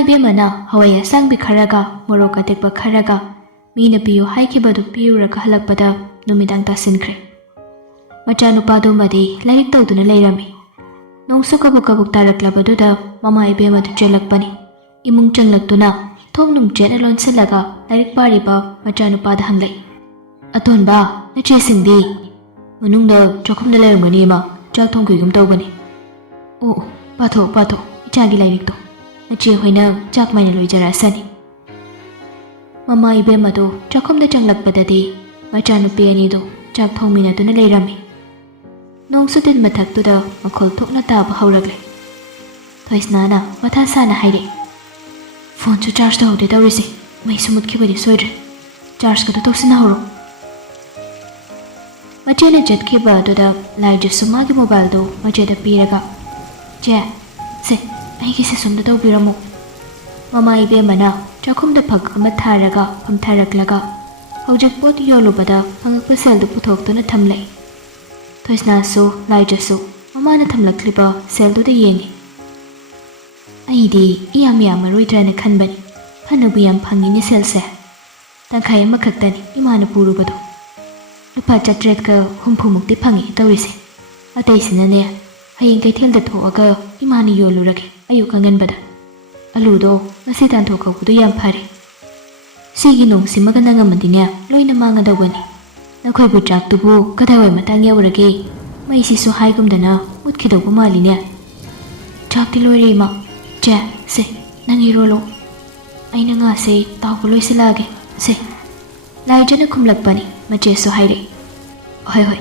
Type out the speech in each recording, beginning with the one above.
ibemana hawai asangbi kharaga morok atekpa kharaga mina piyu haikibadu piyuraga halakpada numidang tasinkre. Macha nupadu madi lairik tawduna leirami. Nongsu kabuk taraklabaduda mama ibemadu chelakpani. Imung changlaktuna thomnum chena lonsalaga lairik pariba macha nupada hanglai. Atonba nache singdi manungda chokumda leirmani ma chak thongkuigum tawbani. Oh patho ichagi lairikto nache hoina chak maina loijarasani. Mama ibemadu chakumda changlakpadadi macha nupi anidu chak thongminaduna leirami. Nongsutin mathaktuda makhol thokna taba hawragle. Thoisnana matha sana haire. Phone chu charge tawde tawrisi mai sumutkibadi soidre. Charge kada tawsina horo. Machena jatkhiba aduda laiju sumagi mobile do macheda piraga. Je se aigi se sumda tawbiramo. Mama ibemana chakumda phak ama tharaga phamtharaklaga hawjak pot yolubada phangakpa seldu puthoktuna thamlai. Thoisnasu laijasu mamana thamlakliba selduda yengi. Aidi iyam maroidrana khanbani phanabu yam phangini selse. Tangkhai ama khaktani imana purubado. Lupa chatretka humphumukti phangi tawrise. Ataisinane hayeng kaithelda thoaga imani yolurage ayuka nganbada. Aludo ngasi tanthokabudu yam phare. Sigi nongsimaga nangamadine loina mangadawani. Nakhoi bu chak tubu kadawai matang yaurage mai sisu haigumdana mutkhidabu maline. Chak ti loire ma je se nangi rolo aina nga se tawbu loisilage se laijana khumlakpani mache so haire. Hoi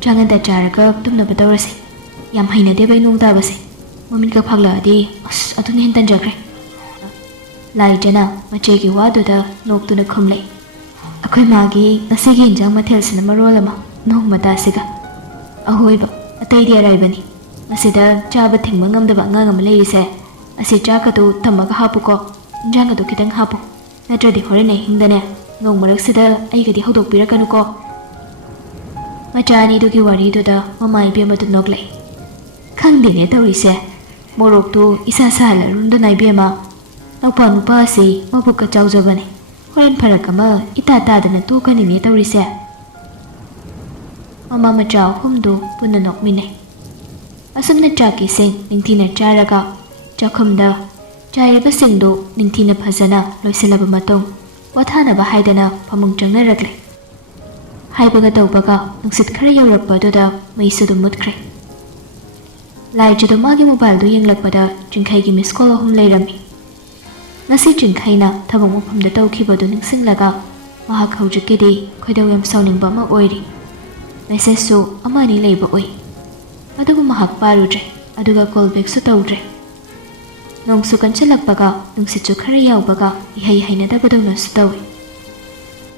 changan da charaga tumna badawrase yam haina de bai nong tabase momin ka phagla adi as atun hen tan jagre. Laijana mache gi waduda noktuna khumlai. Akhoi magi asigi injang mathelsina marolama nong matasiga ahoiba ataidi araibani masida chaba thingma ngamdaba ngangam leirise asi chakatu thamaga hapuko injang adu kitang hapu natradi horene hingdane nong maraksida aigadi hodok pirakanuko. Machani dugi wari duda mama ibemadu noglai khangdine tawrise morok tu isa sala runda naibema nokpa nupa asi mabuka chawjabani horen pharakama ita tadana tokani ne tawrise. Mama macha humdu punna nokmine asumna chaki sing ningthina charaga chakhumda chairaba singdu ningthina phajana loisilaba matong wathanaba haidana phamung changnaragle. Haibaga tawbaga nungsit khara yaurakpaduda maisudu mutkre. Laijudu magi mobile du yenglakpada jingkhaigi miss call ahum leirami. Ngasi jingkhaina thabang mafamda tawkhibadu ningsinglaga mahak hawjikidi khoidaw yam sawningba ama oiri. Message su amani leiba oi. Adugu mahak parudre aduga call back su tawdre. Nongsu kanchalakpaga nungsitsu khara yawbaga ihai hainadabadawna su tawi.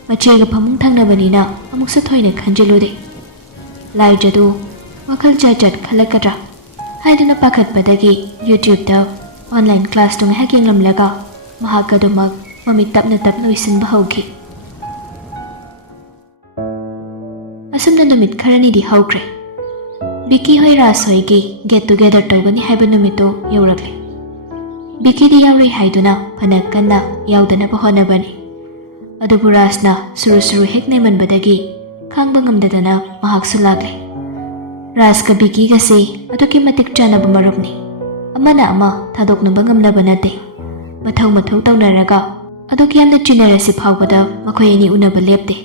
Machega phamung thangnabanina amuksa thoina khanjilude. Laijadu wakhal jajat khalakadra haiduna pakhatpadagi YouTube da online class tu ngahak yenglamlaga mahakadumak mamit tapna loisinba hawgi. Asumna numit kharani di hawkre. Biki hoi rasoigi get together tawbani haiba numito yawragle. Biki di yawri haiduna phanak kanna yawdanaba honabani. Adubu rasna suru hekne manbadagi khangba ngamdadana mahaksu lagle. Raska Biki gasi aduki matik chanaba marupni. Amana ama thadoknaba ngamnaba nate. Mathau tawnaraga aduki yamna chinarasi phawbada makhoi ani unaba lepte.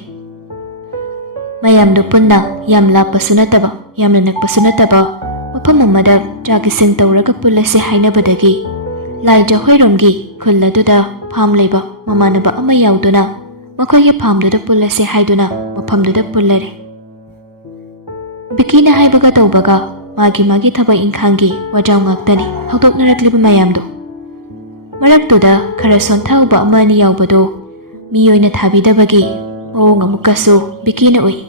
Mayamdu punna yam lappasu nataba yamna nakpasu nataba mafam amada chaki sing tawraga pullase hainabadagi laija hoiromgi khulladuda pham leiba mamanaba ama yauduna makhoi phamduda pullase haiduna mafamduda pullare. Bikina haibaga tawbaga magi thaba inkhangi wajaw ngaktani hawdoknarakliba mayamdu. Maraktuda khara sonthauba amani yawbado miyoina thabidabagi mawong amukasu Bikina oi.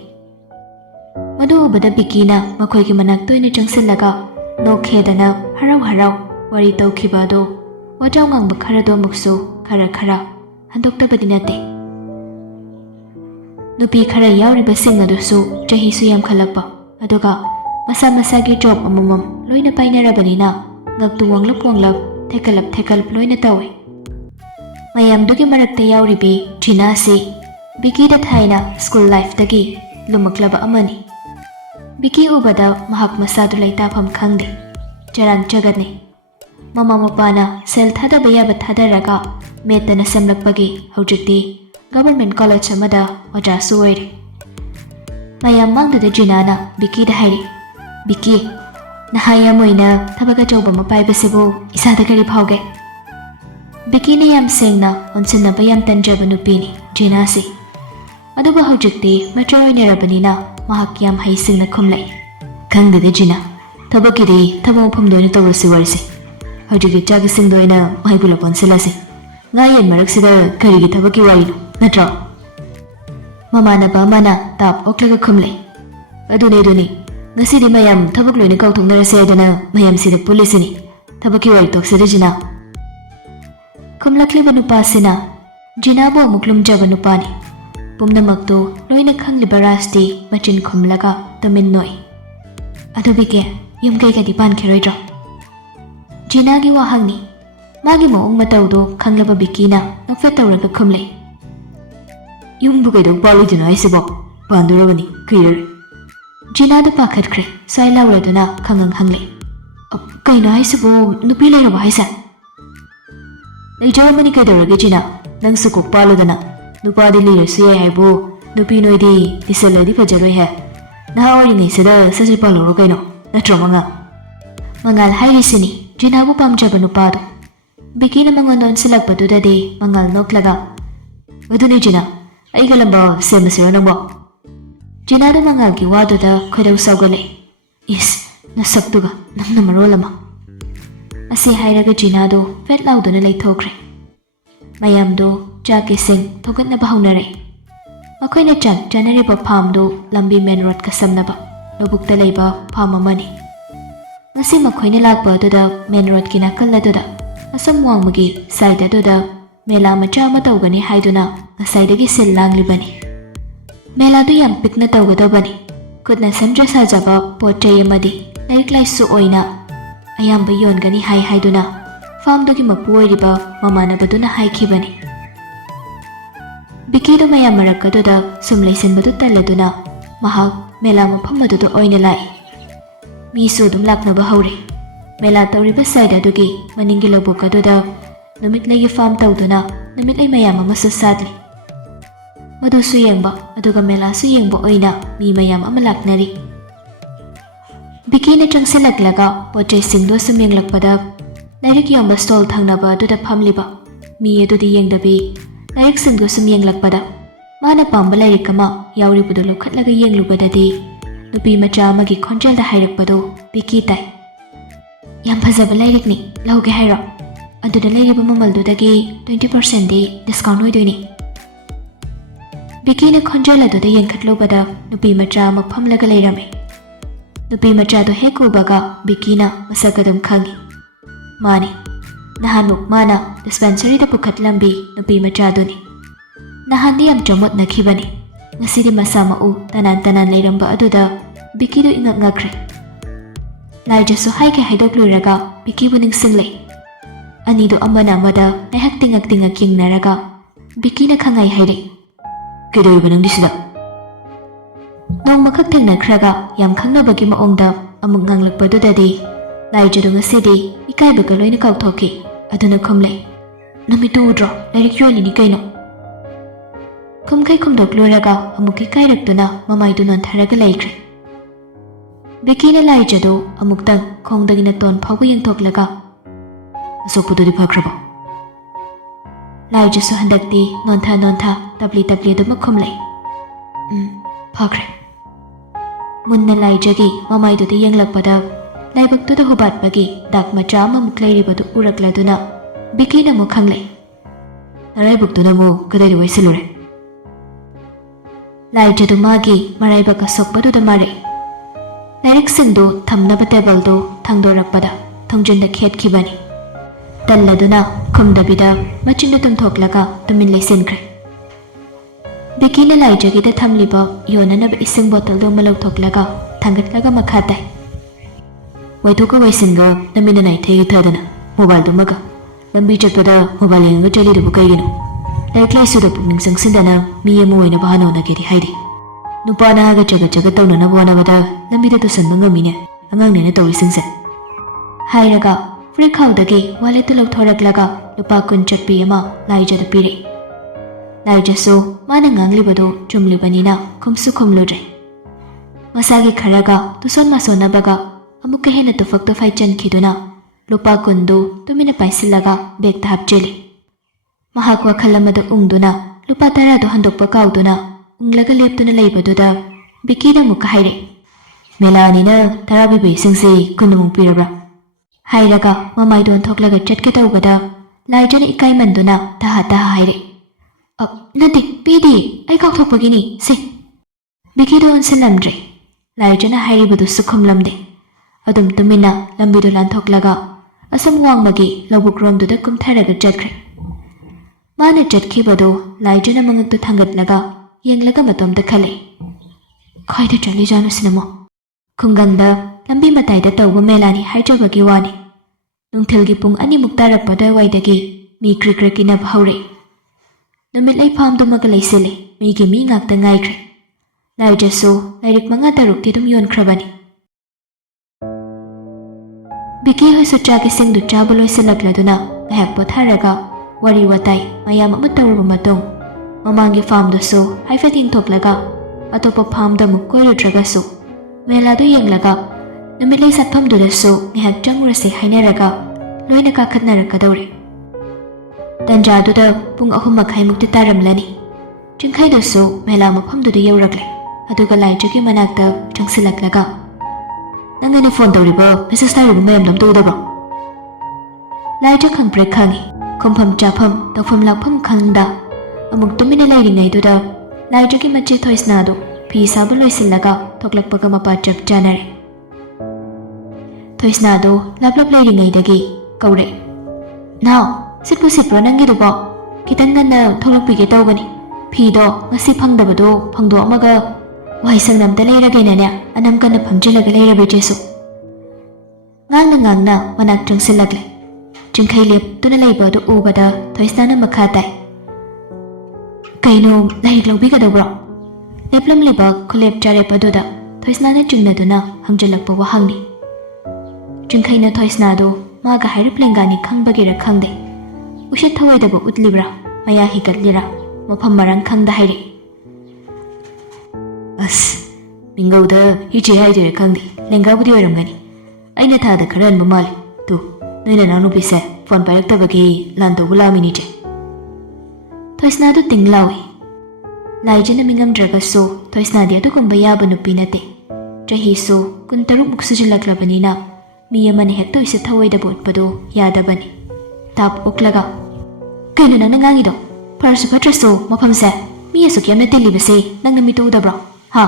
Madu ubada Bikina makhoigi manak toina changsillaga nokhedana harau wari tawkhibado wajaw ngangba kharado muksu khara handoktabadi nate. Nupi khara yawriba sing adusu chahisu yamkhalakpa aduga masa-masagi job amamam loina painarabanina ngaktu wanglap thekalap loina tawi ꯃꯌꯥꯝꯗꯨꯒꯤ ꯃꯔꯛꯇ ꯌꯥꯎꯔꯤꯕꯤ ꯖꯤꯅꯥꯁꯤ ꯕꯤꯀꯤꯗ ꯊꯥꯏꯅ school ꯂꯥꯏꯐꯇꯒꯤ ꯂꯨꯝꯃꯛꯂꯕ ꯑꯃꯅꯤ꯫ ꯕꯤꯀꯤ ꯎꯕꯗ ꯃꯍꯥꯛ ꯃꯁꯥꯗꯨ ꯂꯩꯇꯥꯐꯝ ꯈꯪꯗꯦ, ꯆꯔꯥꯡ ꯆꯒꯠꯅꯤ꯫ ꯃꯃꯥ ꯃꯄꯥꯅ ꯁꯦꯜ ꯊꯥꯗꯕ ꯌꯥꯕ ꯊꯥꯗꯔꯒ ꯃꯦꯠꯇꯅ ꯁꯦꯝꯂꯛꯄꯒꯤ ꯍꯧꯖꯤꯛꯇꯤ ꯒꯚꯔꯟꯃꯦꯟꯠ ꯀꯣꯂꯦꯖ ꯑꯃꯗ ꯑꯣꯖꯥꯁꯨ ꯑꯣꯏꯔꯦ꯫ ꯃꯌꯥꯝ ꯃꯥꯡꯗꯨꯗ ꯖꯤꯅꯥꯅ ꯕꯤꯀꯤꯗ ꯍꯥꯏꯔꯤ, "ꯕꯤꯀꯤ, ꯅꯍꯥ ꯌꯥꯝ ꯑꯣꯏꯅ ꯊꯕꯛ ꯑꯆꯧꯕ ꯑꯃ ꯄꯥꯏꯕꯁꯤꯕꯨ ꯏꯁꯥꯗ ꯀꯔꯤ ꯐꯥꯎꯒꯦ?" ꯕꯤꯀꯤꯅ ꯌꯥꯝ ꯁꯦꯡꯅ ꯑꯣꯟꯁꯤꯟꯅꯕ ꯌꯥꯝ ꯇꯟꯖꯕ ꯅꯨꯄꯤꯅꯤ ꯖꯤꯅꯥꯁꯤ꯫ ꯑꯗꯨꯕꯨ ꯍꯧꯖꯤꯛꯇꯤ ꯃꯆꯣꯔ ꯑꯣꯏꯅꯔꯕꯅꯤꯅ ꯃꯍꯥꯛ ꯌꯥꯝ ꯍꯩꯁꯤꯡꯅ ꯈꯨꯝꯂꯛꯏ, "ꯈꯪꯗꯦꯗ ꯖꯤꯅꯥ, ꯊꯕꯛꯀꯤꯗꯤ ꯊꯕꯛ ꯃꯐꯝꯗ ꯑꯣꯏꯅ ꯇꯧꯔꯁꯤ ꯋꯥꯔꯤꯁꯦ꯫ ꯍꯧꯖꯤꯛꯇꯤ ꯆꯥꯛ ꯏꯁꯤꯡꯗ ꯑꯣꯏꯅ ꯃꯍꯩ ꯄꯨꯂꯞ ꯑꯣꯟꯁꯤꯜꯂꯁꯤ꯫ ꯉꯥ ꯌꯦꯟ ꯃꯔꯛꯁꯤꯗ ꯀꯔꯤꯒꯤ ꯊꯕꯛꯀꯤ ꯋꯥꯔꯤꯅꯣ, ꯅꯠꯇ꯭ꯔꯣ?" ꯃꯃꯥꯟꯅꯕ ꯑꯃꯅ ꯇꯥꯞ ꯑꯣꯛꯂꯒ ꯈꯨꯝꯂꯛꯏ, "ꯑꯗꯨꯅꯤ, ꯉꯁꯤꯗꯤ ꯃꯌꯥꯝ ꯊꯕꯛ ꯂꯣꯏꯅ ꯀꯥꯎꯊꯣꯛꯅꯔꯁꯦ ꯍꯥꯏꯗꯅ ꯃꯌꯥꯝ ꯁꯤꯗ ꯄꯨꯜꯂꯤꯁꯤꯅꯤ꯫ ꯊꯕꯛꯀꯤ ꯋꯥꯔꯤ ꯇꯣꯛꯁꯤꯗ ꯖꯤꯅꯥ." ꯈꯨꯝꯂꯛꯂꯤꯕ ꯅꯨꯄꯥꯁꯤꯅ ꯖꯤꯅꯥꯕꯨ ꯑꯃꯨꯛ ꯂꯨꯝꯖꯕ ꯅꯨꯄꯥꯅꯤ꯫ ꯄꯨꯝꯅꯃꯛꯇꯨ ꯂꯣꯏꯅ ꯈꯪꯂꯤꯕ ꯔꯥꯖꯇꯤ ꯃꯆꯤꯟ ꯈꯨꯝꯂꯒ ꯇꯨꯃꯤꯟ ꯅꯣꯛꯏ꯫ "ꯑꯗꯨ ꯕꯤꯀꯤ, ꯌꯨꯝ ꯀꯩꯀꯗꯤ ꯄꯥꯟꯈꯤꯔꯣꯏꯗ꯭ꯔꯣ?" ꯖꯤꯅꯥꯒꯤ ꯋꯥꯍꯪꯅꯤ꯫ ꯃꯥꯒꯤ ꯃꯑꯣꯡ ꯃꯇꯧꯗꯨ ꯈꯪꯂꯕ ꯕꯤꯀꯤꯅ ꯅꯣꯛꯐꯦꯠ ꯇꯧꯔꯒ ꯈꯨꯝꯂꯛꯏ, "ꯌꯨꯝꯕꯨ ꯀꯩꯗꯧ ꯄꯥꯜꯂꯣꯏꯗꯣꯏꯅꯣ ꯍꯥꯏꯁꯤꯕꯣ? ꯄꯥꯟꯗꯣꯔꯕꯅꯤ ꯀꯨꯏꯔꯔꯣꯏ." ꯖꯤꯅꯥꯗꯨ ꯄꯥꯈꯠꯈ꯭ꯔꯦ, ꯁ꯭ꯋꯥꯏ ꯂꯥꯎꯔꯗꯨꯅ ꯈꯪꯉꯪ ꯍꯪꯂꯛꯏ, "ꯀꯩꯅꯣ ꯍꯥꯏꯁꯤꯕꯨ, ꯅꯨꯄꯤ ꯂꯩꯔꯕ ꯍꯥꯏꯁꯦ?" "ꯂꯩꯖꯔꯝꯕꯅꯤ ꯀꯩꯗꯧꯔꯒꯦ ꯖꯤꯅꯥ, ꯅꯪꯁꯨ ꯀꯣꯛ ꯄꯥꯜꯂꯨꯗꯅ꯫ ꯅꯨꯄꯥꯗꯤ ꯂꯤꯔꯁꯨ ꯌꯥꯏ ꯍꯥꯏꯕꯨ ꯅꯨꯄꯤ ꯅꯣꯏꯗꯤ ꯂꯤꯁꯜꯂꯗꯤ ꯐꯖꯔꯣꯏꯍꯦ꯫ ꯅꯍꯥ ꯑꯣꯏꯔꯤꯉꯩꯁꯤꯗ ꯁꯠ ꯄꯥꯜꯍꯧꯔꯣ ꯀꯩꯅꯣ, ꯅꯠꯇ꯭ꯔꯣ ꯃꯉꯥꯜ?" ꯃꯉꯥꯜ ꯍꯥꯏꯔꯤꯁꯤꯅꯤ ꯖꯤꯅꯥꯕꯨ ꯄꯥꯝꯖꯕ ꯅꯨꯄꯥꯗꯨ꯫ ꯕꯤꯀꯤꯅ ꯃꯉꯣꯟꯗ ꯑꯣꯟꯁꯤꯜꯂꯛꯄꯗꯨꯗꯗꯤ ꯃꯉꯥꯜ ꯅꯣꯛꯂꯒ, "ꯑꯗꯨꯅꯤ ꯖꯤꯅꯥ, ꯑꯩꯒ ꯂꯝꯕꯥ ꯁꯦꯝꯃꯁꯤꯔꯣ ꯅꯪꯕꯣ?" ꯖꯤꯅꯥꯗꯨ ꯃꯉꯥꯜꯒꯤ ꯋꯥꯗꯨꯗ ꯈꯣꯏꯗꯧ ꯁꯥꯎꯒꯠꯂꯛꯏ, "ꯏꯁ, ꯅꯁꯛꯇꯨꯒ ꯅꯪꯅ ꯃꯔꯣꯜ ꯑꯃ." ꯑꯁꯤ ꯍꯥꯏꯔꯒ ꯖꯤꯅꯥꯗꯨ ꯐꯦꯠ ꯂꯥꯎꯗꯨꯅ ꯂꯩꯊꯣꯛꯈ꯭ꯔꯦ꯫ ꯃꯌꯥꯝꯗꯨ ꯆꯥꯛ ꯏꯁꯤꯡ ꯊꯣꯡꯒꯠꯅꯕ ꯍꯧꯅꯔꯛꯏ꯫ ꯃꯈꯣꯏꯅ ꯆꯥꯛ ꯆꯥꯅꯔꯤꯕ ꯐꯥꯝꯗꯨ ꯂꯝꯕꯤ ꯃꯦꯟ ꯔꯣꯗꯀ ꯁꯝꯅꯕ ꯂꯧꯕꯨꯛꯇ ꯂꯩꯕ ꯐꯥꯝ ꯑꯃꯅꯤ꯫ ꯉꯁꯤ ꯃꯈꯣꯏꯅ ꯂꯥꯛꯄ ꯑꯗꯨꯗ ꯃꯦꯟ ꯔꯣꯗꯀꯤ ꯅꯥꯀꯜ ꯑꯗꯨꯗ ꯑꯁꯣꯝ ꯋꯥꯡꯃꯒꯤ ꯁꯥꯏꯠ ꯑꯗꯨꯗ ꯃꯦꯂꯥ ꯃꯆꯥ ꯑꯃ ꯇꯧꯒꯅꯤ ꯍꯥꯏꯗꯨꯅ ꯉꯁꯥꯏꯗꯒꯤ ꯁꯤꯜ ꯂꯥꯡꯂꯤꯕꯅꯤ꯫ ꯃꯦꯂꯥꯗꯨ ꯌꯥꯝ ꯄꯤꯛꯅ ꯇꯧꯒꯗꯕꯅꯤ꯫ ꯈꯨꯠꯅ ꯁꯦꯝꯖ ꯁꯥꯖꯕ ꯄꯣꯠ ꯆꯩ ꯑꯃꯗꯤ ꯂꯥꯏꯔꯤꯛ ꯂꯥꯏꯁꯨ ꯑꯣꯏꯅ ꯑꯌꯥꯝꯕ ꯌꯣꯟꯒꯅꯤ ꯍꯥꯏꯗꯨꯅ ꯐꯥꯝꯗꯨꯒꯤ ꯃꯄꯨ ꯑꯣꯏꯔꯤꯕ ꯃꯃꯥꯟꯅꯕꯗꯨꯅ ꯍꯥꯏꯈꯤꯕꯅꯤ꯫ ꯕꯤꯀꯤꯗꯨ ꯃꯌꯥꯝ ꯃꯔꯛ ꯑꯗꯨꯗ ꯁꯨꯝ ꯂꯩꯁꯤꯟꯕꯗꯨ ꯇꯜꯂꯗꯨꯅ ꯃꯍꯥꯛ ꯃꯦꯂꯥ ꯃꯐꯝ ꯑꯗꯨꯗ ꯑꯣꯏꯅ ꯂꯥꯛꯏ꯫ ꯃꯤꯁꯨ ꯑꯗꯨꯝ ꯂꯥꯛꯅꯕ ꯍꯧꯔꯦ꯫ ꯃꯦꯂꯥ ꯇꯧꯔꯤꯕ ꯁꯥꯏꯠ ꯑꯗꯨꯒꯤ ꯃꯅꯤꯡꯒꯤ ꯂꯧꯕꯨꯛ ꯑꯗꯨꯗ ꯅꯨꯃꯤꯠꯂꯩꯒꯤ ꯐꯥꯝ ꯇꯧꯗꯨꯅ ꯅꯨꯃꯤꯠꯂꯩ ꯃꯌꯥꯝ ꯑꯃꯁꯨ ꯁꯥꯠꯂꯤ꯫ ꯃꯗꯨꯁꯨ ꯌꯦꯡꯕ ꯑꯗꯨꯒ ꯃꯦꯂꯥꯁꯨ ꯌꯦꯡꯕ ꯑꯣꯏꯅ ꯃꯤ ꯃꯌꯥꯝ ꯑꯃ ꯂꯥꯛꯅꯔꯤ꯫ ꯕꯤꯀꯤꯅ ꯆꯪꯁꯤꯜꯂꯛꯂꯒ ꯄꯣꯠ ꯆꯩꯁꯤꯡꯗꯨ ꯁꯨꯝ ꯌꯦꯡꯂꯛꯄꯗ ꯂꯥꯏꯔꯤꯛ ꯌꯣꯟꯕ ꯁ꯭ꯇꯣꯜ ꯊꯪꯅꯕ ꯑꯗꯨꯗ ꯐꯝꯂꯤꯕ ꯃꯤ ꯑꯗꯨꯗꯤ ꯌꯦꯡꯗꯕꯤ ꯂꯥꯏꯔꯤꯛꯁꯤꯡꯗꯨ ꯁꯨꯝ ꯌꯦꯡꯂꯛꯄꯗ ꯃꯥꯅ ꯄꯥꯝꯕ ꯂꯥꯏꯔꯤꯛ ꯑꯃ ꯌꯥꯎꯔꯤꯕꯗꯨ ꯂꯧꯈꯠꯂꯒ ꯌꯦꯡꯂꯨꯕꯗꯗꯤ ꯅꯨꯄꯤ ꯃꯆꯥ ꯑꯃꯒꯤ ꯈꯣꯟꯖꯦꯜꯗ ꯍꯥꯏꯔꯛꯄꯗꯨ ꯕꯤꯀꯤ ꯇꯥꯏ, "ꯌꯥꯝ ꯐꯖꯕ ꯂꯥꯏꯔꯤꯛꯅꯤ, ꯂꯧꯒꯦ ꯍꯥꯏꯔꯣ? ꯑꯗꯨꯗ ꯂꯩꯔꯤꯕ ꯃꯃꯜꯗꯨꯗꯒꯤ 20%ꯗꯤ ꯗꯤꯁꯀꯥꯎꯟꯠ ꯑꯣꯏꯗꯣꯏꯅꯤ." ꯕꯤꯀꯤꯅ ꯈꯣꯟꯖꯦꯜ ꯑꯗꯨꯗ ꯌꯦꯡꯈꯠꯂꯨꯕꯗ ꯅꯨꯄꯤ ꯃꯆꯥ ꯑꯃ ꯐꯝꯂꯒ ꯂꯩꯔꯝꯃꯤ꯫ ꯅꯨꯄꯤ ꯃꯆꯥꯗꯨ ꯍꯦꯛ ꯎꯕꯒ ꯕꯤꯀꯤꯅ ꯃꯁꯛ ꯑꯗꯨꯝ ꯈꯪꯉꯤ꯫ ꯃꯥꯅꯤ, ꯅꯍꯥꯟꯃꯨꯛ ꯃꯥꯅ ꯗꯤꯁꯄꯦꯟꯁꯔꯤꯗ ꯄꯨꯈꯠꯂꯝꯕꯤ ꯅꯨꯄꯤ ꯃꯆꯥꯗꯨꯅꯤ꯫ ꯅꯍꯥꯟꯗꯤ ꯌꯥꯝ ꯆꯃꯣꯠꯅꯈꯤꯕꯅꯤ꯫ ꯉꯁꯤꯗꯤ ꯃꯁꯥ ꯃꯎ ꯇꯅꯥꯟ ꯂꯩꯔꯝꯕ ꯑꯗꯨꯗ ꯕꯤꯀꯤꯗꯨ ꯏꯉꯛ ꯉꯛꯈ꯭ꯔꯦ꯫ ꯂꯥꯏꯖꯁꯨ ꯍꯥꯏꯒꯦ ꯍꯥꯏꯗꯣꯛꯂꯨꯔꯒ ꯕꯤꯀꯤꯕꯨ ꯅꯤꯡꯁꯤꯡꯂꯛꯏ꯫ ꯑꯅꯤꯗꯨ ꯑꯃꯅ ꯑꯃꯗ ꯉꯥꯏꯍꯥꯛ ꯇꯤꯡꯉꯛ ꯌꯦꯡꯅꯔꯒ ꯕꯤꯀꯤꯅ ꯈꯪꯉꯩ ꯍꯥꯏꯔꯛꯏ, "ꯀꯩꯗꯧꯔꯤꯕ ꯅꯪꯗꯤ ꯁꯤꯗ?" ꯅꯣꯡꯃꯈꯛ ꯊꯦꯡꯅꯈ꯭ꯔꯒ ꯌꯥꯝ ꯈꯪꯅꯕꯒꯤ ꯃꯑꯣꯡꯗ ꯑꯃꯨꯛ ꯉꯥꯡꯂꯛꯄꯗꯨꯗꯗꯤ ꯂꯥꯏꯖꯗꯨ ꯉꯁꯤꯗꯤ ꯏꯀꯥꯏꯕꯒ ꯂꯣꯏꯅ ꯀꯥꯎꯊꯣꯛꯈꯤ꯫ ꯑꯗꯨꯅ ꯈꯨꯝꯂꯛꯏ, "ꯅꯨꯃꯤꯠꯇꯨ ꯎꯗ꯭ꯔꯣ, ꯂꯥꯏꯔꯤꯛ ꯌꯣꯜꯂꯤꯅꯤ ꯀꯩꯅꯣ." ꯈꯨꯝꯈꯩ ꯈꯨꯝꯗꯣꯛꯂꯨꯔꯒ ꯑꯃꯨꯛ ꯏꯀꯥꯏꯔꯛꯇꯨꯅ ꯃꯃꯥꯏꯗꯨ ꯅꯣꯟꯊꯔꯒ ꯂꯩꯈ꯭ꯔꯦ꯫ ꯕꯤꯀꯤꯅ ꯂꯥꯏꯖꯗꯨ ꯑꯃꯨꯛꯇꯪ ꯈꯣꯡꯗꯒꯤꯅ ꯇꯣꯟ ꯐꯥꯎꯕ ꯌꯦꯡꯊꯣꯛꯂꯒ, "ꯑꯁꯣꯛꯄꯗꯨꯗꯤ ꯐꯈ꯭ꯔꯕꯣ?" ꯂꯥꯏꯖꯁꯨ ꯍꯟꯗꯛꯇꯤ ꯅꯣꯟꯊ ꯇꯞꯂꯤ ꯑꯗꯨꯃꯛ ꯈꯨꯝꯂꯛꯏ, "ꯐꯈ꯭ꯔꯦ." ꯃꯨꯟꯅ ꯂꯥꯏꯖꯒꯤ ꯃꯃꯥꯏꯗꯨꯗ ꯌꯦꯡꯂꯛꯄꯗ ꯂꯥꯏꯕꯛꯇꯨꯗ ꯍꯨꯕꯥꯠꯄꯒꯤ ꯗꯥꯛ ꯃꯆꯥ ꯑꯃꯃꯨꯛ ꯂꯩꯔꯤꯕꯗꯨ ꯎꯔꯛꯂꯗꯨꯅ ꯕꯤꯀꯤꯅ ꯑꯃꯨꯛ ꯈꯪꯂꯛꯏ, "ꯅꯔꯥꯏꯕꯛꯇꯨꯅ ꯑꯃꯨꯛ ꯀꯗꯥꯏꯗ ꯋꯥꯏꯁꯤꯜꯂꯨꯔꯦ?" ꯂꯥꯏꯖꯗꯨ ꯃꯥꯒꯤ ꯃꯔꯥꯏꯕꯛ ꯑꯁꯣꯛꯄꯗꯨꯗ ꯃꯥꯔꯛꯏ꯫ ꯂꯥꯏꯔꯤꯛꯁꯤꯡꯗꯨ ꯊꯝꯅꯕ ꯇꯦꯕꯜꯗꯨ ꯊꯥꯡꯗꯣꯔꯛꯄꯗ ꯊꯣꯡꯖꯤꯟꯗ ꯈꯦꯠꯈꯤꯕꯅꯤ꯫ ꯇꯜꯂꯗꯨꯅ ꯈꯨꯝꯗꯕꯤꯗ ꯃꯆꯤꯟꯗꯨ ꯇꯨꯝꯊꯣꯛꯂꯒ ꯇꯨꯃꯤꯟ ꯂꯩꯁꯤꯟꯈ꯭ꯔꯦ꯫ ꯕꯤꯀꯤꯅ ꯂꯥꯏꯖꯒꯤꯗ ꯊꯝꯂꯤꯕ ꯌꯣꯟꯅꯅꯕ ꯏꯁꯤꯡ ꯕꯣꯇꯜꯗꯨ ꯑꯃ ꯂꯧꯊꯣꯛꯂꯒ ꯊꯥꯡꯒꯠꯂꯒ ꯃꯈꯥ ꯇꯥꯏ, "ꯋꯥꯏꯊꯣꯛꯀ ꯋꯥꯏꯁꯤꯟꯒ ꯅꯃꯤꯠꯅ ꯅꯥꯏꯊꯩꯒ ꯊꯗꯅ ꯃꯣꯕꯥꯏꯜꯗꯨꯃꯒ lambi chatpada mobile yenga chalidubu kaigino laik laisuda pukning sangsindana mi ama oinaba hanonagedi haide nupana haga chaga taunanaba honabada lambida tusanba ngamine angangnena taurisingse hairaga furikhaudagi wallet lauthoraklaga lupa 10 chatpi ama laijada pire laijasу mana nganglibado chumlibanina khumsu khumludre masagi kharaga tuson masonabaga amukka hena tufak tufai chankhiduna lupa 10 tumina paisilaga bekta hapcheli mahak wakhalamada ungduna lupa 10 do handokpa kauduna unglaga leptuna leibaduda bikida mukka haire melanina tarabibe singse kunumung pirabra hairaga mamaidon thoklaga chatke tawbada laijana ikai manduna taha haire nadi pidi ai kauk thokpagini se bikido onsinamdre laijana hairibadu sukhumlamde adum tumina lambidu lanthoklaga asam wangmagi lobukrom-duda kumtharaga chatkre mana chatkibadu laijana mangaktu thangatlaga yenglaga matomda khale khaida chali janu sinamo khungangda lambi mataida tawba melani haijabagi wani nungthilgi pung ani muktarakpada waidagi mi krikrikina bhaure numit lai phamdu maga laisele migi mi ngakta ngaikre laijasu lairik manga tarukti dum yon khrabani biki hoisu chagi singdu chabu loisilakladuna ngahak potharaga wari watai mayam amu tawruba matong mamangi farmdusu haifeting thoklaga atopa farmda muk koirudragasu meladu yenglaga numit lai satphamdudasu ngahak changrase hainaraga loina kakhatnarakadawre tanjaduda pung 3:30 mukti taramlani chingkhaidasu mela mafamduda yaurakle aduga laijagi manakta changsilaklaga nangani phone tawriba message taribu mayam dam tawdabro laija khangpre khangi khompham chapham tawpham lakpham khangda amuk tumina lairingaiduda laijagi machi thoisnadu phi sabu loisilaga thoklakpaga mapa chap chanare thoisnadu laplap lairingaidagi kaure now sitpu sitpro nangidubo kitang nganna tholokpige tawgani phido ngasi phangdabado phangdo amaga waisangnamta leiragenane anam kana phamjilaga leirabe jesu ngangna manak changsilagle chingkhai lep tuna leibadu ubada thoisnana makhatai kaino laik lobbi gadabro leplam leba khulep chare paduda thoisnana chungnaduna hamjalakpa wahangni chingkhaina thoisnado maga hairuplengani khangbagera khangde ushit thawaidaba utlibra maya hikatlira mafam marang khangda haire as mingauda hiche haidere khangdi lengabudi oiramgani aina thada kharan mamali tu noina nanu pise phone paraktabagi lanto bulamini che thoisnadu tinglawi laijana mingam dragaso thoisnadi adugumba yaba nupi nate chahi so 13 muksujalaklabanina mi amane hekto ise thawaidaba utpadu yadabani tap uklaga kaino nang nangangido parsu patraso mafamse mi asuk yamna tilibase nang namitu udabro ha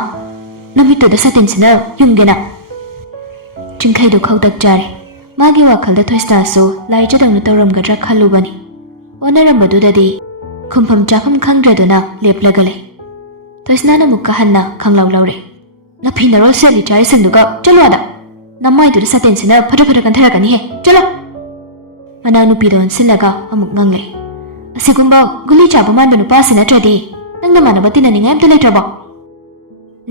namitu da satinsina yungena chingkhaido khaudak jare magi wakhalda thoisnaso laijadang tawramgadra khallubani onarambadudadi khumpham chapham khangdraduna leplagale thoisnana mukka hanna khanglaw lawre naphina rol seli chai singduga chaloda namaidu satinsina phara kan tharagani he chalo mananu pidon silaga amuk ngangle asigumba guli chaba manba nupa sinatradi nangna manaba tinani amta letrabo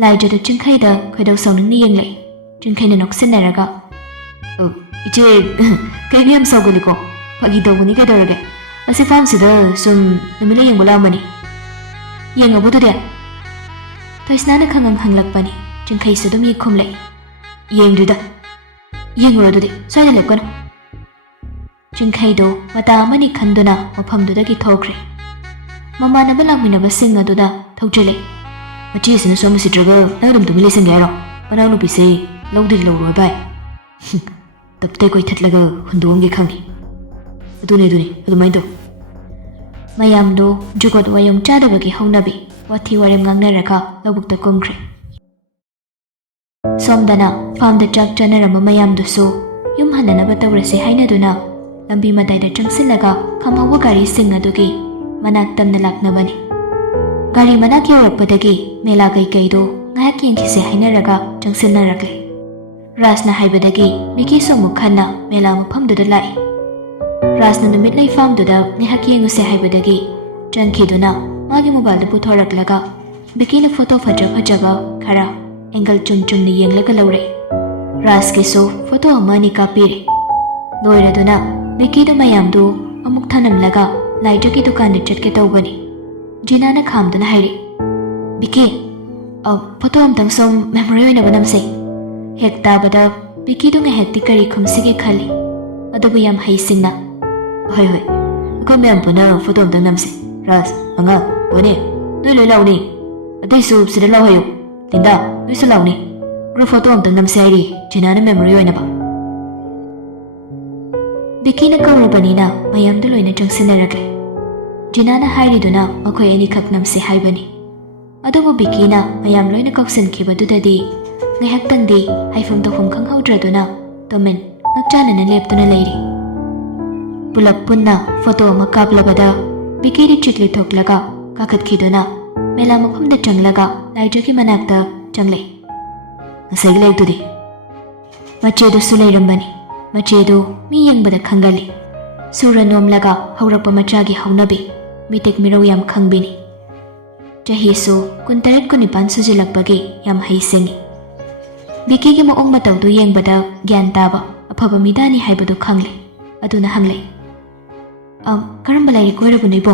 laijada chingkhaida khoidau sawningni yengle chingkhaina noksinaraga iche kaibiyam sawguliko phagi dawguni kedorage asi farm sida sum namina yengbolamani yengabudude thoisnana khangang hanglakpani chingkhai sudum yikhumle yengrida yengrodudi soida lepkano chingkhaido mata amani khanduna mafamdudagi thokre mamanaba lakminabasing aduda thokjele machisina somasitraga nangdum tumilesenge aro manang nupise lawdiri lawroi bai tapte koi thatlaga hundongge khangi adune adumain do mayamdo jugot wayom chadabagi haunabi wathi warem ngangnaraga lawbukta kumkhre somdana farmda chak chanarama mayamdusu yum hananaba tawrase hainaduna lambi madaida changsilaga khamhawa gari sing adugi manak tamna laknabani gari manak yawarappadagi mela kaido ngahak yengkhise hainaraga changsinnarakle rasna haibadagi biki somuk khanna mela mafamduda lai ꯔꯥꯖꯅ ꯅꯨꯃꯤꯠ ꯂꯩꯐꯥꯝꯗꯨꯗ ꯉꯥꯏꯍꯥꯛ ꯌꯦꯡꯉꯨꯁꯦ ꯍꯥꯏꯕꯗꯒꯤ ꯆꯪꯈꯤꯗꯨꯅ ꯃꯥꯒꯤ ꯃꯣꯕꯥꯏꯜꯗꯨ ꯄꯨꯊꯣꯔꯛꯂꯒ ꯕꯤꯀꯤꯅ photo ꯐꯖꯕ ꯈꯔ angle ꯆꯨꯝꯅ ꯌꯦꯡꯂꯒ ꯂꯧꯔꯛꯏ꯫ ꯔꯥꯖꯀꯤꯁꯨ photo ꯑꯃ ꯑꯅꯤ ꯀꯥꯞꯄꯤꯔꯦ꯫ ꯂꯣꯏꯔꯗꯨꯅ ꯕꯤꯀꯤꯗꯨ ꯃꯌꯥꯝꯗꯨ ꯑꯃꯨꯛ ꯊꯅꯝꯂꯒ ꯂꯥꯏꯖꯒꯤ ꯗꯨꯀꯥꯟꯗ ꯆꯠꯀꯦ ꯇꯧꯕꯅꯤ꯫ ꯖꯤꯅꯥꯅ ꯈꯥꯝꯗꯨꯅ ꯍꯥꯏꯔꯤ, ꯕꯤꯀꯤ, ꯐꯣꯇꯣ ꯑꯝꯇꯪ ꯁꯨꯝ ꯃꯦꯃꯣꯔꯤ ꯑꯣꯏꯅꯕ ꯅꯝꯁꯦ꯫ ꯍꯦꯛ ꯇꯥꯕꯗ ꯕꯤꯀꯤꯗꯨ ꯉꯥꯏꯍꯥꯛꯇꯤ ꯀꯔꯤ ꯈꯨꯝꯁꯤꯒꯦ ꯈꯜꯂꯤ, ꯑꯗꯨꯕꯨ ꯌꯥꯝ ꯍꯩꯁꯤꯡꯅ, ꯍꯣꯏ ꯑꯩꯈꯣꯏ ꯃꯌꯥꯝ ꯄꯨꯟꯅ ꯐꯣꯇꯣ ꯑꯝꯇꯪ ꯅꯝꯁꯦ꯫ ꯔꯥꯖ, ꯑꯉꯥꯡ, ꯕꯣꯅꯤ, ꯅꯣꯏ ꯂꯣꯏ ꯂꯥꯎꯅꯤ꯫ ꯑꯇꯩꯁꯨ ꯁꯤꯗ ꯂꯥꯎ ꯍꯥꯏꯌꯨ꯫ ꯂꯤꯟꯗꯥ, ꯅꯣꯏꯁꯨ ꯂꯥꯎꯅꯤ꯫ ꯒ꯭ꯔꯨꯞ ꯐꯣꯇꯣ ꯑꯝꯇꯪ ꯅꯝꯁꯦ ꯍꯥꯏꯔꯤ ꯖꯤꯅꯥꯅ ꯃꯦꯃꯣꯔꯤ ꯑꯣꯏꯅꯕ꯫ ꯕꯤꯀꯤꯅ ꯀꯧꯔꯕꯅꯤꯅ ꯃꯌꯥꯝꯗꯨ ꯂꯣꯏꯅ ꯆꯪꯁꯤꯟꯅꯔꯛꯂꯦ꯫ ꯖꯤꯅꯥꯅ ꯍꯥꯏꯔꯤꯗꯨꯅ ꯃꯈꯣꯏ ꯑꯅꯤꯈꯛ ꯅꯝꯁꯦ ꯍꯥꯏꯕꯅꯤ꯫ ꯑꯗꯨꯕꯨ ꯕꯤꯀꯤꯅ ꯃꯌꯥꯝ ꯂꯣꯏꯅ ꯀꯧꯁꯤꯟꯈꯤꯕꯗꯨꯗꯗꯤ ꯉꯥꯏꯍꯥꯛꯇꯪꯗꯤ ꯍꯥꯏꯐꯝ ꯇꯧꯐꯝ ꯈꯪꯍꯧꯗ꯭ꯔꯗꯨꯅ ꯇꯨꯃꯤꯟ ꯉꯛꯆꯥꯅꯅ ꯂꯦꯞꯇꯨꯅ ꯂꯩꯔꯤ꯫ ꯄꯨꯂꯞ ꯄꯨꯟꯅ ꯐꯣꯇꯣ ꯑꯃ ꯀꯥꯞꯂꯕꯗ ꯕꯤꯀꯤꯗꯤ ꯆꯤꯠꯂꯤ ꯊꯣꯛꯂꯒ ꯀꯥꯈꯠꯈꯤꯗꯨꯅ ꯃꯦꯂꯥ ꯃꯐꯝꯗ ꯆꯪꯂꯒ ꯂꯥꯏꯖꯒꯤ ꯃꯅꯥꯛꯇ ꯆꯪꯂꯦ꯫ ꯉꯁꯥꯏꯒꯤ ꯂꯥꯏꯔꯤꯛꯇꯨꯗꯤ? ꯃꯆꯦꯗꯨꯁꯨ ꯂꯩꯔꯝꯕꯅꯤ꯫ ꯃꯆꯦꯗꯨ ꯃꯤ ꯌꯦꯡꯕꯗ ꯈꯪꯒꯜꯂꯤ꯫ ꯁꯨꯔ ꯅꯣꯝꯂꯒ ꯍꯧꯔꯛꯄ ꯃꯆꯥꯒꯤ ꯍꯧꯅꯕꯤ, ꯃꯤꯇꯦꯛ ꯃꯤꯔꯧ ꯌꯥꯝ ꯈꯪꯕꯤꯅꯤ꯫ ꯆꯍꯤꯁꯨ 18-19 ꯁꯨꯖꯤꯜꯂꯛꯄꯒꯤ ꯌꯥꯝ ꯍꯩꯁꯤꯡꯉꯤ꯫ ꯕꯤꯀꯤꯒꯤ ꯃꯑꯣꯡ ꯃꯇꯧꯗꯨ ꯌꯦꯡꯕꯗ ꯒ꯭ꯌꯥꯟ ꯇꯥꯕ ꯑꯐꯕ ꯃꯤꯗꯥꯅꯤ ꯍꯥꯏꯕꯗꯨ ꯈꯪꯂꯦ꯫ ꯑꯗꯨꯅ ꯍꯪꯂꯛꯏ, ꯀꯔꯝꯕ ꯂꯥꯏꯔꯤꯛ ꯑꯣꯏꯔꯕꯅꯣ ꯏꯕꯣ?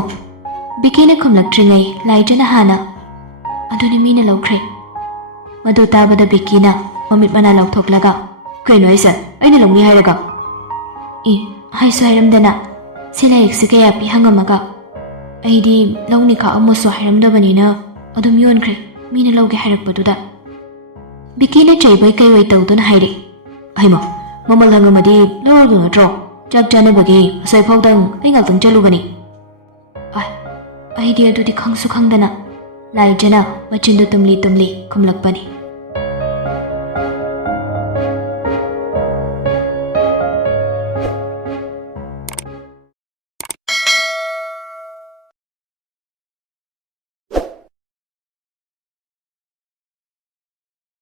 ꯕꯤꯀꯤꯅ ꯈꯨꯝꯂꯛꯇ꯭ꯔꯤꯉꯩ ꯂꯥꯏꯖꯅ ꯍꯥꯟꯅ, ꯑꯗꯨꯅꯤ ꯃꯤꯅ ꯂꯧꯈ꯭ꯔꯦ꯫ ꯃꯗꯨ ꯇꯥꯕꯗ ꯕꯤꯀꯤꯅ ꯃꯃꯤꯠ ꯃꯅꯥ ꯂꯥꯎꯊꯣꯛꯂꯒ, ꯀꯩꯅꯣ ꯍꯥꯏꯁꯦ? ꯑꯩꯅ ꯂꯧꯅꯤ ꯍꯥꯏꯔꯒ? ꯍꯥꯏꯁꯨ ꯍꯥꯏꯔꯝꯗꯅ ꯁꯤ ꯂꯥꯏꯔꯤꯛꯁꯦ ꯀꯌꯥ ꯄꯤ ꯍꯪꯉꯝꯃꯒ ꯑꯩꯗꯤ ꯂꯧꯅꯤ ꯈꯥꯛꯑꯝꯃꯁꯨ ꯍꯥꯏꯔꯝꯗꯕꯅꯤꯅ ꯑꯗꯨꯝ ꯌꯣꯟꯈ꯭ꯔꯦ ꯃꯤꯅ ꯂꯧꯒꯦ ꯍꯥꯏꯔꯛꯄꯗꯨꯗ꯫ ꯕꯤꯀꯤꯅ ꯆꯩꯕꯣꯏ ꯀꯩꯕꯣꯏ ꯇꯧꯗꯨꯅ ꯍꯥꯏꯔꯤ, ꯍꯩꯃꯥ, ꯃꯃꯜ ꯍꯪꯉꯝꯃꯗꯤ ꯂꯧꯔꯣꯏꯗꯣ ꯅꯠꯇ꯭ꯔꯣ? ꯆꯥꯛ ꯆꯥꯅꯕꯒꯤ ꯑꯁ꯭ꯋꯥꯏꯐꯥꯎꯗꯪ ꯑꯩ ꯉꯥꯛꯇꯪ ꯆꯠꯂꯨꯕꯅꯤ꯫ ꯑꯩꯗꯤ ꯑꯗꯨꯗꯤ ꯈꯪꯁꯨ ꯈꯪꯗꯅ, ꯂꯥꯏꯖꯅ ꯃꯆꯤꯟꯗꯨ ꯇꯨꯝꯂꯤ ꯈꯨꯝꯂꯛꯄꯅꯤ꯫